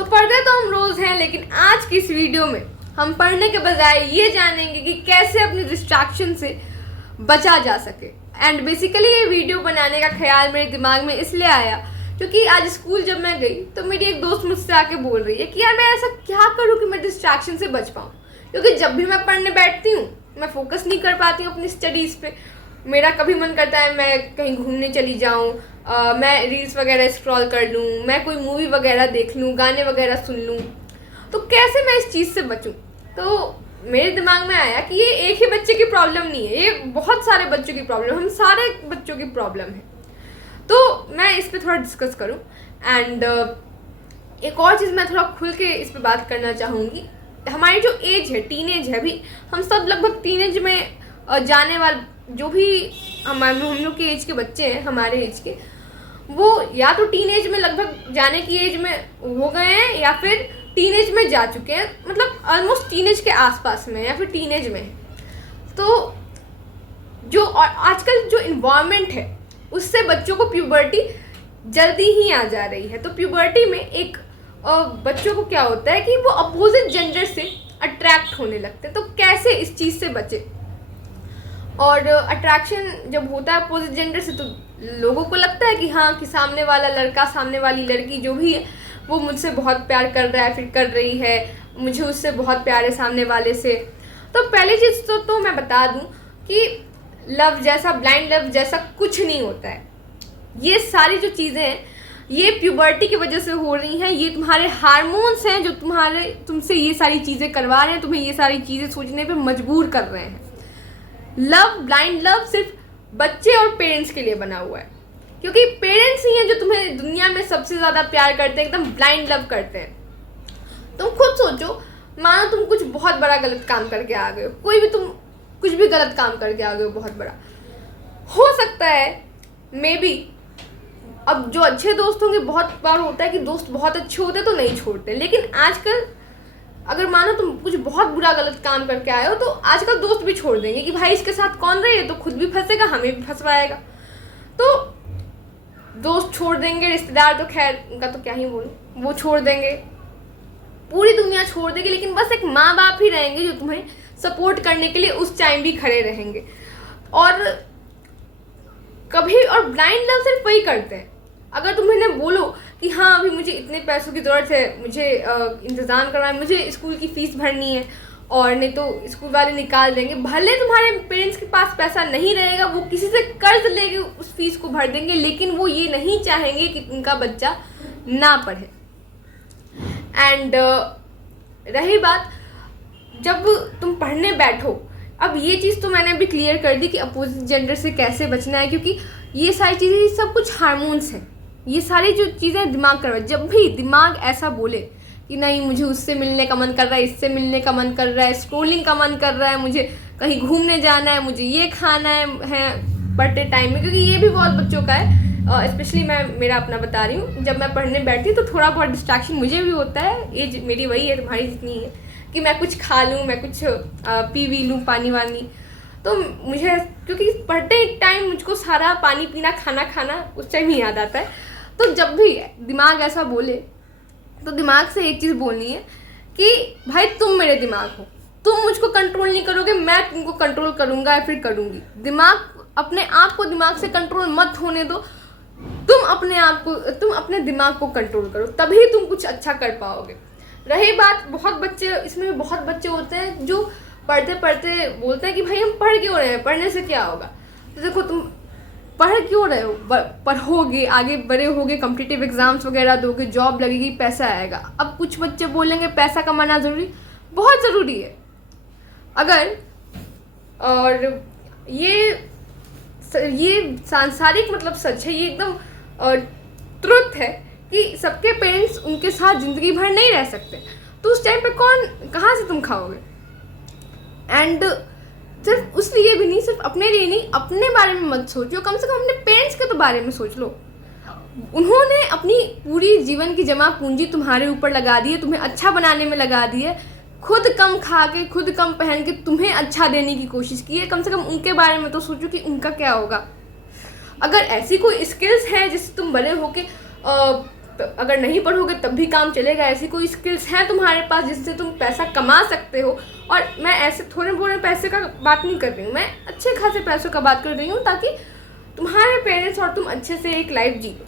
सो पढ़ते तो हम रोज हैं, लेकिन आज की इस वीडियो में हम पढ़ने के बजाय ये जानेंगे कि कैसे अपनी डिस्ट्रैक्शन से बचा जा सके। एंड बेसिकली ये वीडियो बनाने का ख्याल मेरे दिमाग में इसलिए आया क्योंकि आज स्कूल जब मैं गई तो मेरी एक दोस्त मुझसे आके बोल रही है कि यार मैं ऐसा क्या करूँ कि मैं डिस्ट्रैक्शन से बच पाऊँ, क्योंकि जब भी मैं पढ़ने बैठती हूँ मैं फोकस नहीं कर पाती हूँ अपनी स्टडीज़ पे। मेरा कभी मन करता है मैं कहीं घूमने चली जाऊँ, मैं रील्स वगैरह स्क्रॉल कर लूँ, मैं कोई मूवी वगैरह देख लूँ, गाने वगैरह सुन लूँ। तो कैसे मैं इस चीज़ से बचूँ? तो मेरे दिमाग में आया कि ये एक ही बच्चे की प्रॉब्लम नहीं है, ये बहुत सारे बच्चों की प्रॉब्लम, हम सारे बच्चों की प्रॉब्लम है। तो मैं इस पर थोड़ा डिस्कस करूँ। एंड एक और चीज़ मैं थोड़ा खुल के इस पर बात करना चाहूँगी। हमारी जो एज है, टीनेज है, अभी हम सब लगभग टीनेज में जाने वाले जो भी हम लोग के एज के बच्चे हैं, हमारे एज के, वो या तो टीनेज में लगभग जाने की एज में हो गए हैं या फिर टीनेज में जा चुके हैं, मतलब ऑलमोस्ट टीनेज के आसपास में या फिर टीनेज में है। तो जो और आजकल जो इन्वायरमेंट है उससे बच्चों को प्यूबर्टी जल्दी ही आ जा रही है। तो प्यूबर्टी में एक बच्चों को क्या होता है कि वो अपोजिट जेंडर से अट्रैक्ट होने लगते हैं। तो कैसे इस चीज़ से बचे? और अट्रैक्शन जब होता है अपोजिट जेंडर से तो लोगों को लगता है कि हाँ, कि सामने वाला लड़का, सामने वाली लड़की जो भी है वो मुझसे बहुत प्यार कर रहा है, फिर कर रही है, मुझे उससे बहुत प्यार है सामने वाले से। तो पहली चीज़ तो मैं बता दूं कि लव जैसा, ब्लाइंड लव जैसा कुछ नहीं होता है। ये सारी जो चीज़ें हैं ये प्यूबर्टी की वजह से हो रही हैं। ये तुम्हारे हार्मोन्स हैं जो तुमसे ये सारी चीज़ें करवा रहे हैं, तुम्हें ये सारी चीज़ें सोचने पे मजबूर कर रहे हैं। लव, ब्लाइंड लव सिर्फ बच्चे और पेरेंट्स के लिए बना हुआ है, क्योंकि पेरेंट्स ही हैं जो तुम्हें दुनिया में सबसे ज़्यादा प्यार करते हैं, एकदम ब्लाइंड लव करते हैं। तुम खुद सोचो, मानो तुम कुछ बहुत बड़ा गलत काम करके आ गए हो, कोई भी तुम कुछ भी गलत काम करके आ गए हो बहुत बड़ा, हो सकता है मे बी अब जो अच्छे दोस्त होंगे, बहुत बार होता है कि दोस्त बहुत अच्छे होते तो नहीं छोड़ते, लेकिन आजकल अगर मानो तुम कुछ बहुत बुरा गलत काम करके आए हो तो आजकल दोस्त भी छोड़ देंगे कि भाई इसके साथ कौन रहे, तो खुद भी फंसेगा, हमें भी फंसवाएगा। तो दोस्त छोड़ देंगे, रिश्तेदार तो खैर उनका तो क्या ही बोलूं, वो छोड़ देंगे, पूरी दुनिया छोड़ देगी, लेकिन बस एक माँ बाप ही रहेंगे जो तुम्हें सपोर्ट करने के लिए उस टाइम भी खड़े रहेंगे। और कभी और ब्लाइंड लव सिर्फ वही करते हैं, अगर तुम इन्हें बोलो कि हाँ अभी मुझे इतने पैसों की ज़रूरत है, मुझे इंतज़ाम करना है, मुझे स्कूल की फ़ीस भरनी है, और नहीं तो स्कूल वाले निकाल देंगे, भले तुम्हारे पेरेंट्स के पास पैसा नहीं रहेगा, वो किसी से कर्ज लेके उस फीस को भर देंगे, लेकिन वो ये नहीं चाहेंगे कि उनका बच्चा ना पढ़े। एंड रही बात जब तुम पढ़ने बैठो, अब ये चीज़ तो मैंने अभी क्लियर कर दी कि अपोजिट जेंडर से कैसे बचना है, क्योंकि ये सारी चीज़ें सब कुछ हार्मोन्स हैं। ये सारी जो चीज़ें दिमाग करवा, जब भी दिमाग ऐसा बोले कि नहीं मुझे उससे मिलने का मन कर रहा है, इससे मिलने का मन कर रहा है, स्क्रोलिंग का मन कर रहा है, मुझे कहीं घूमने जाना है, मुझे ये खाना है पढ़ते टाइम में, क्योंकि ये भी बहुत बच्चों का है। स्पेशली मैं मेरा अपना बता रही हूँ, जब मैं पढ़ने बैठती तो थोड़ा बहुत डिस्ट्रैक्शन मुझे भी होता है। एज मेरी वही है, तुम्हारी जितनी है, कि मैं कुछ खा लूँ, मैं कुछ पी वी लूँ, पानी वानी, तो मुझे क्योंकि पढ़ते टाइम मुझको सारा पानी पीना, खाना खाना उस टाइम ही याद आता है। तो जब भी दिमाग ऐसा बोले तो दिमाग से एक चीज़ बोलनी है कि भाई तुम मेरे दिमाग हो, तुम मुझको कंट्रोल नहीं करोगे, मैं तुमको कंट्रोल करूँगा या फिर करूँगी। दिमाग, अपने आप को दिमाग से कंट्रोल मत होने दो, तुम अपने दिमाग को कंट्रोल करो, तभी तुम कुछ अच्छा कर पाओगे। रही बात, बहुत बच्चे, इसमें बहुत बच्चे होते हैं जो पढ़ते पढ़ते बोलते हैं कि भाई हम पढ़ क्यों रहे हैं, पढ़ने से क्या होगा। तो देखो, तुम पढ़ क्यों रहे हो, पढ़ोगे, आगे बड़े होगे, कॉम्पिटिटिव एग्जाम्स वगैरह दोगे, जॉब लगेगी, पैसा आएगा। अब कुछ बच्चे बोलेंगे पैसा कमाना ज़रूरी, बहुत ज़रूरी है अगर, और ये सांसारिक मतलब सच है, ये एकदम ट्रुथ है कि सबके पेरेंट्स उनके साथ ज़िंदगी भर नहीं रह सकते, तो उस टाइम पे कहाँ से तुम खाओगे। एंड सिर्फ उसलिए भी नहीं, सिर्फ अपने लिए नहीं, अपने बारे में मत सोचो, कम से कम अपने पेरेंट्स के तो बारे में सोच लो। उन्होंने अपनी पूरी जीवन की जमा पूंजी तुम्हारे ऊपर लगा दी है, तुम्हें अच्छा बनाने में लगा दी है, खुद कम खा के, खुद कम पहन के तुम्हें अच्छा देने की कोशिश की है। कम से कम उनके बारे में तो सोचो कि उनका क्या होगा। अगर ऐसी कोई स्किल्स है जिससे तुम बड़े होके तो अगर नहीं पढ़ोगे तब भी काम चलेगा। ऐसी कोई स्किल्स हैं तुम्हारे पास जिससे तुम पैसा कमा सकते हो। और मैं ऐसे थोड़े बोड़े पैसे का बात नहीं कर रही हूँ, मैं अच्छे खासे पैसों का बात कर रही हूँ, ताकि तुम्हारे पेरेंट्स और तुम अच्छे से एक लाइफ जियो।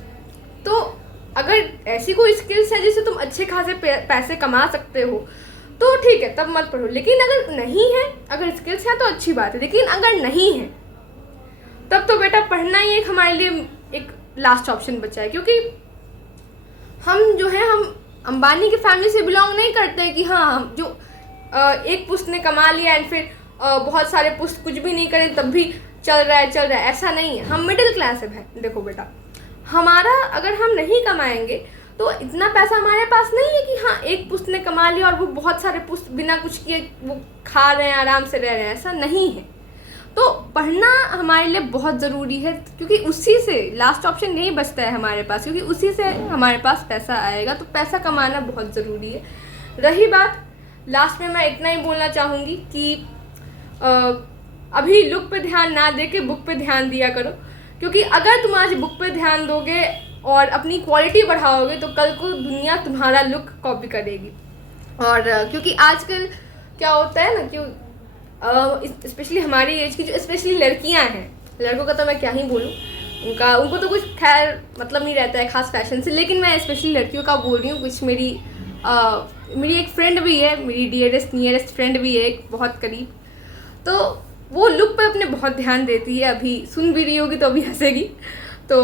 तो अगर ऐसी कोई स्किल्स है जिससे तुम अच्छे खासे पैसे कमा सकते हो तो ठीक है, तब मत पढ़ो। लेकिन अगर नहीं है, अगर स्किल्स है तो अच्छी बात है, लेकिन अगर नहीं है तब तो बेटा पढ़ना ही एक हमारे लिए एक लास्ट ऑप्शन बचा है। क्योंकि हम जो है, हम अंबानी की फैमिली से बिलोंग नहीं करते कि हाँ हम जो एक पुश्त ने कमा लिया एंड फिर बहुत सारे पुश्त कुछ भी नहीं करे तब भी चल रहा है, ऐसा नहीं है। हम मिडिल क्लास है भाई। देखो बेटा, हमारा अगर हम नहीं कमाएंगे तो इतना पैसा हमारे पास नहीं है कि हाँ एक पुश्त ने कमा लिया और वो बहुत सारे पुश्त बिना कुछ किए वो खा रहे हैं, आराम से रह रहे हैं, ऐसा नहीं है। तो पढ़ना हमारे लिए बहुत ज़रूरी है, क्योंकि उसी से लास्ट ऑप्शन यही बचता है हमारे पास, क्योंकि उसी से हमारे पास पैसा आएगा। तो पैसा कमाना बहुत ज़रूरी है। रही बात, लास्ट में मैं इतना ही बोलना चाहूँगी कि अभी लुक पे ध्यान ना दे के बुक पे ध्यान दिया करो। क्योंकि अगर तुम आज बुक पे ध्यान दोगे और अपनी क्वालिटी बढ़ाओगे तो कल को दुनिया तुम्हारा लुक कॉपी करेगी। और क्योंकि आजकल क्या होता है ना, क्यों स्पेशली हमारी एज की जो स्पेशली लड़कियां हैं, लड़कों का तो मैं क्या ही बोलूँ, उनको तो कुछ खैर मतलब नहीं रहता है खास फैशन से, लेकिन मैं स्पेशली लड़कियों का बोल रही हूँ। कुछ मेरी एक फ्रेंड भी है, मेरी डियरेस्ट नियरेस्ट फ्रेंड भी है एक बहुत करीब, तो वो लुक पे अपने बहुत ध्यान देती है। अभी सुन भी रही होगी तो अभी हंसेगी। तो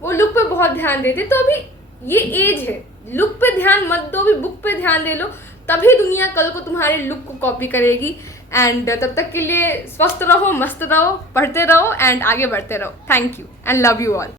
वो लुक पे बहुत ध्यान देती है। तो अभी ये एज है, लुक पे ध्यान मत दो, अभी बुक पे ध्यान दे लो, तभी दुनिया कल को तुम्हारे लुक को कॉपी करेगी। एंड तब तक के लिए स्वस्थ रहो, मस्त रहो, पढ़ते रहो एंड आगे बढ़ते रहो। Thank you and love you all.